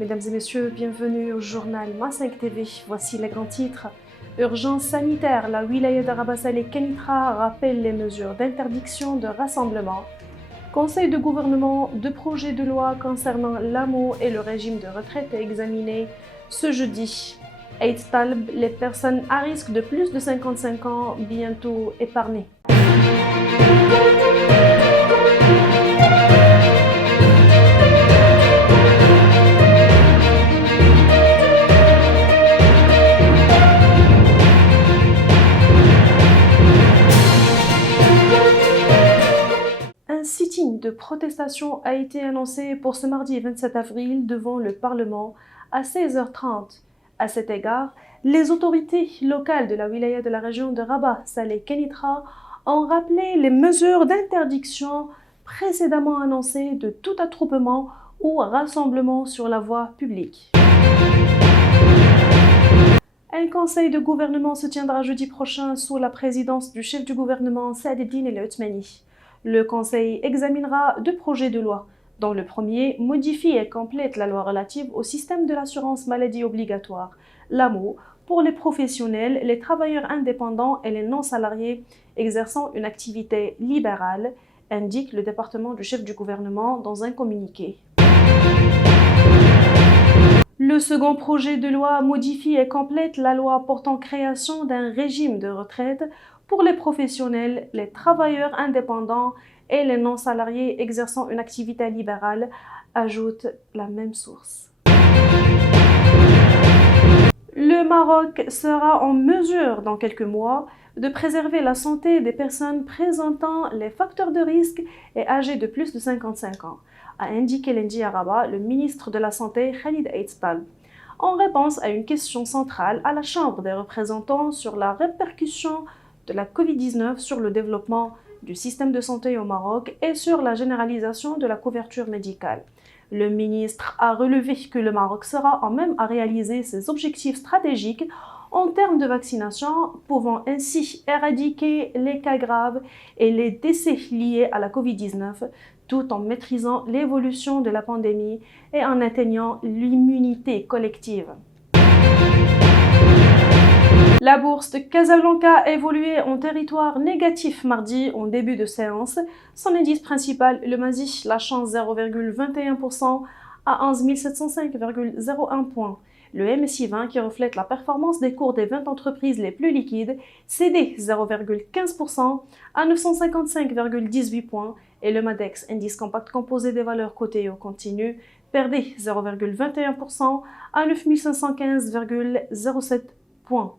Mesdames et messieurs, bienvenue au journal Ma5 TV. Voici les grands titres. Urgence sanitaire, la wilaya de Rabas Saleh Kenitra rappelle les mesures d'interdiction de rassemblement. Conseil de gouvernement, deux projets de loi concernant l'AMO et le régime de retraite est examiné ce jeudi. Aïd Talb, les personnes à risque de plus de 55 ans bientôt épargnées. Un sit-in de protestation a été annoncé pour ce mardi 27 avril devant le Parlement à 16h30. À cet égard, les autorités locales de la wilaya de la région de Rabas Saleh Kenitra ont rappelé les mesures d'interdiction précédemment annoncées de tout attroupement ou rassemblement sur la voie publique. Un conseil de gouvernement se tiendra jeudi prochain sous la présidence du chef du gouvernement Saad Eddine El Othmani. Le Conseil examinera deux projets de loi, dont le premier modifie et complète la loi relative au système de l'assurance maladie obligatoire, l'AMO, pour les professionnels, les travailleurs indépendants et les non-salariés exerçant une activité libérale, indique le département du chef du gouvernement dans un communiqué. Le second projet de loi modifie et complète la loi portant création d'un régime de retraite pour les professionnels, les travailleurs indépendants et les non-salariés exerçant une activité libérale, ajoute la même source. Le Maroc sera en mesure, dans quelques mois, de préserver la santé des personnes présentant les facteurs de risque et âgées de plus de 55 ans, a indiqué lundi à Rabat le ministre de la Santé Khalid Aïd Talb, en réponse à une question centrale à la Chambre des représentants sur la répercussion de la Covid-19 sur le développement du système de santé au Maroc et sur la généralisation de la couverture médicale. Le ministre a relevé que le Maroc sera en même à réaliser ses objectifs stratégiques en termes de vaccination, pouvant ainsi éradiquer les cas graves et les décès liés à la Covid-19, tout en maîtrisant l'évolution de la pandémie et en atteignant l'immunité collective. La bourse de Casablanca a évolué en territoire négatif mardi en début de séance. Son indice principal, le MASI, lâchant 0,21% à 11 705,01 points. Le MSI 20, qui reflète la performance des cours des 20 entreprises les plus liquides, cédait 0,15% à 955,18 points. Et le MADEX, indice compact composé des valeurs cotées au continu, perdait 0,21% à 9 515,07 points.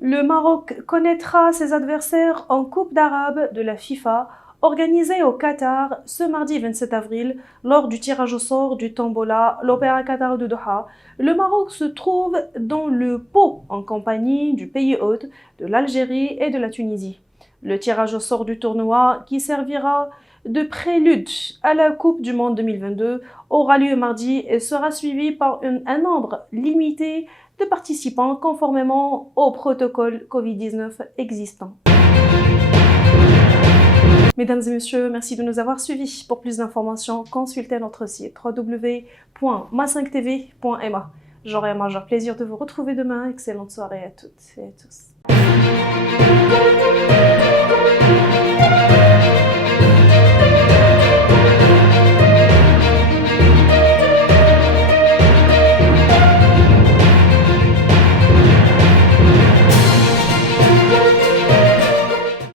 Le Maroc connaîtra ses adversaires en Coupe d'Arabe de la FIFA, organisée au Qatar ce mardi 27 avril lors du tirage au sort du Tombola, l'Opéra Qatar de Doha. Le Maroc se trouve dans le pot en compagnie du pays hôte, de l'Algérie et de la Tunisie. Le tirage au sort du tournoi, qui servira de prélude à la Coupe du Monde 2022, aura lieu mardi et sera suivi par un nombre limité de participants conformément au protocole Covid-19 existant. Mesdames et messieurs, merci de nous avoir suivis. Pour plus d'informations, consultez notre site www.ma5tv.ma. J'aurai un majeur plaisir de vous retrouver demain. Excellente soirée à toutes et à tous.